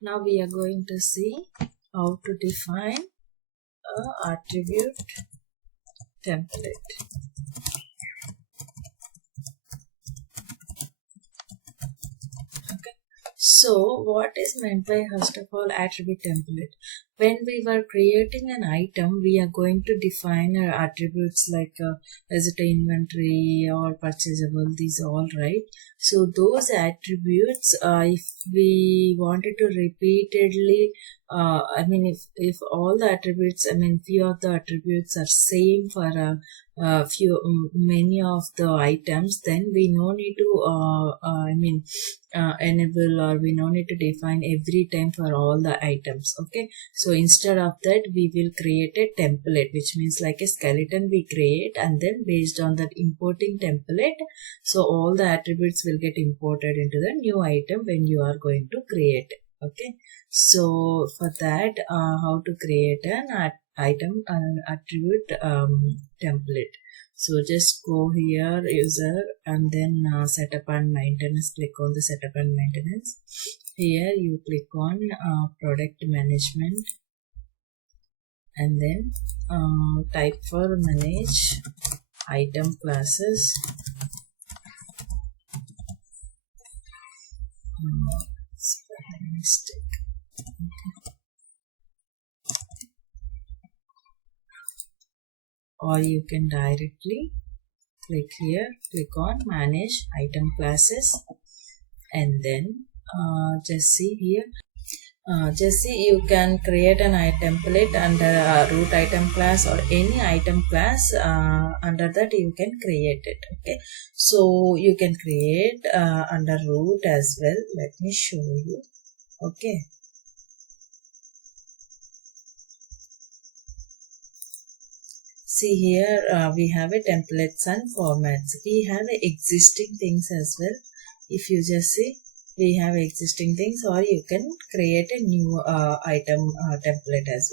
Now we are going to see how to define an attribute template. Okay. So what is meant by first of all attribute template? When we were creating an item, we are going to define our attributes like is it inventory or purchasable, these all, right? So those attributes, if we wanted to repeatedly, if all the attributes, few of the attributes are same for many of the items, then we no need to enable, or we no need to define every time for all the items. Okay, so instead of that, we will create a template, which means like a skeleton we create, and then based on that importing template, so all the attributes will get imported into the new item when you are going to create. Okay, so for that, how to create an attribute template. So just go here, user, and then setup and maintenance. Click on the setup and maintenance. Here you click on product management, and then type for manage item classes. Mistake. Okay. Or you can directly click here, click on manage item classes, and then just see here, you can create an item template under a root item class or any item class. Under that you can create it. Okay, so you can create under root as well. Let me show you. Okay, see here, we have a templates and formats. We have existing things as well. If you just see, we have existing things, or you can create a new item template as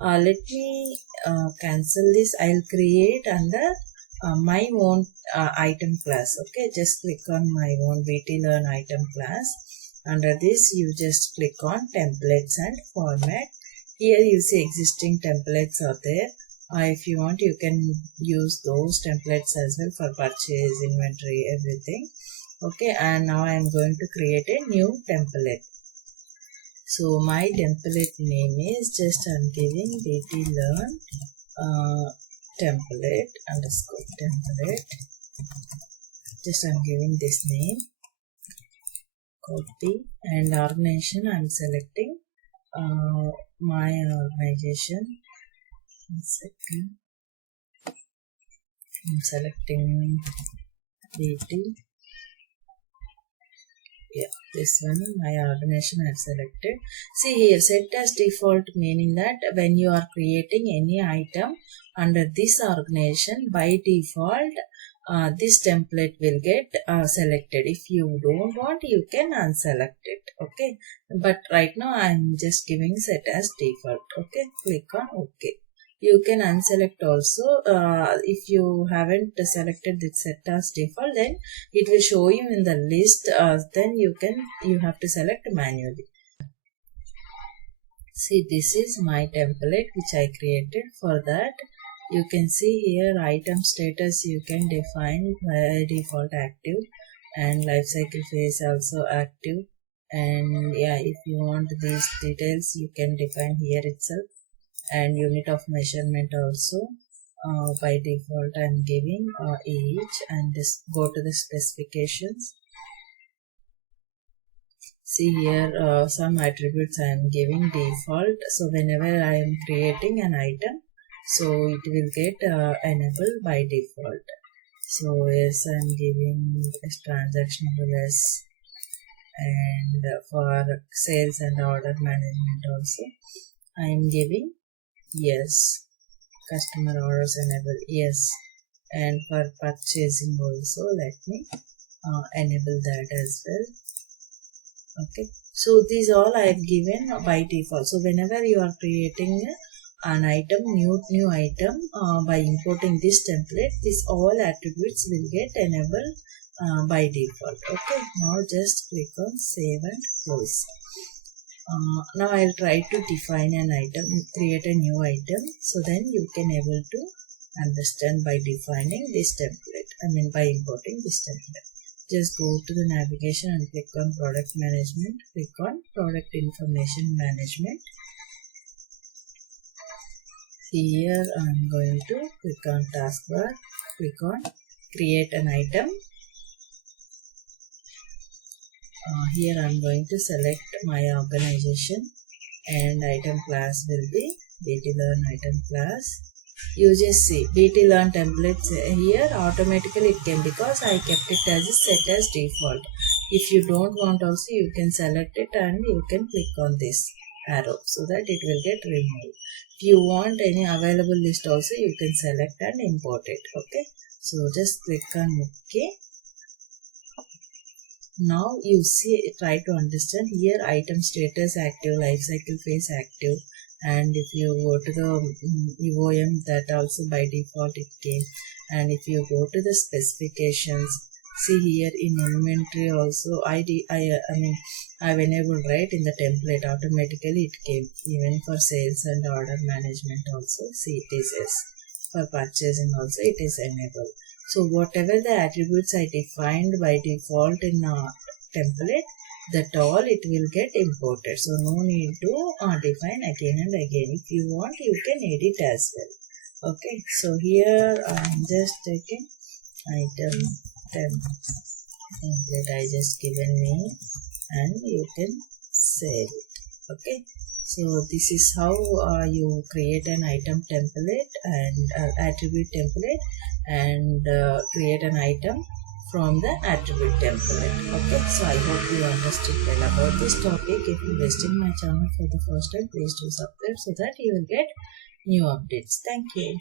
well. Let me cancel this. I'll create under my own item class. Okay, just click on my own BestTechLearn item class. Under this, you just click on templates and format. Here you see existing templates are there. If you want, you can use those templates as well for purchase, inventory, everything. Okay, and now I am going to create a new template. So my template name is just I'm giving BestTechLearn template underscore template. Just I'm giving this name. Copy, and organization I'm selecting my organization. 1 second. I'm selecting BT. Yeah, this one, my organization I've selected. See here, set as default, meaning that when you are creating any item under this organization, by default, this template will get selected. If you don't want, you can unselect it. Okay, but right now I'm just giving set as default. Okay, click on OK. You can unselect also. If you haven't selected the set as default, then it will show you in the list. Then you have to select manually. See, this is my template which I created. For that, you can see here item status you can define by default active, and lifecycle phase also active. And yeah, if you want these details, you can define here itself. And unit of measurement also by default I'm giving each, and this go to the specifications. See here, some attributes I am giving default. So whenever I am creating an item, so it will get enabled by default. So yes, I am giving transactional less, and for sales and order management also I am giving yes. Customer orders enable yes, and for purchasing also let me enable that as well. Okay, so these all I have given by default. So whenever you are creating an item, new item, by importing this template, these all attributes will get enabled by default. Okay, now just click on save and close. Now I'll try to define an item, create a new item, so then you can able to understand by defining this template, by importing this template. Just go to the navigation and click on product management, click on product information management. Here I'm going to click on taskbar, click on create an item. Here I'm going to select my organization and item class will be BTLearn item class. You just see BTLearn templates here automatically it came because I kept it as a set as default. If you don't want also you can select it and you can click on this arrow so that it will get removed. If you want any available list also you can select and import it. Okay, so just click on OK. Now you see, try to understand here item status active, lifecycle phase active, and if you go to the UOM, that also by default it came. And if you go to the specifications, see here in inventory also I've enabled right in the template automatically it came. Even for sales and order management also, see it is yes. For purchasing also it is enabled. So whatever the attributes I defined by default in a template, that all it will get imported. So no need to define again and again. If you want, you can edit as well. Okay, so here I am just taking item template I just given me and you can save it. Okay. So this is how you create an item template and attribute template and create an item from the attribute template. Okay, so I hope you understood well about this topic. If you visited my channel for the first time, please do subscribe so that you will get new updates. Thank you.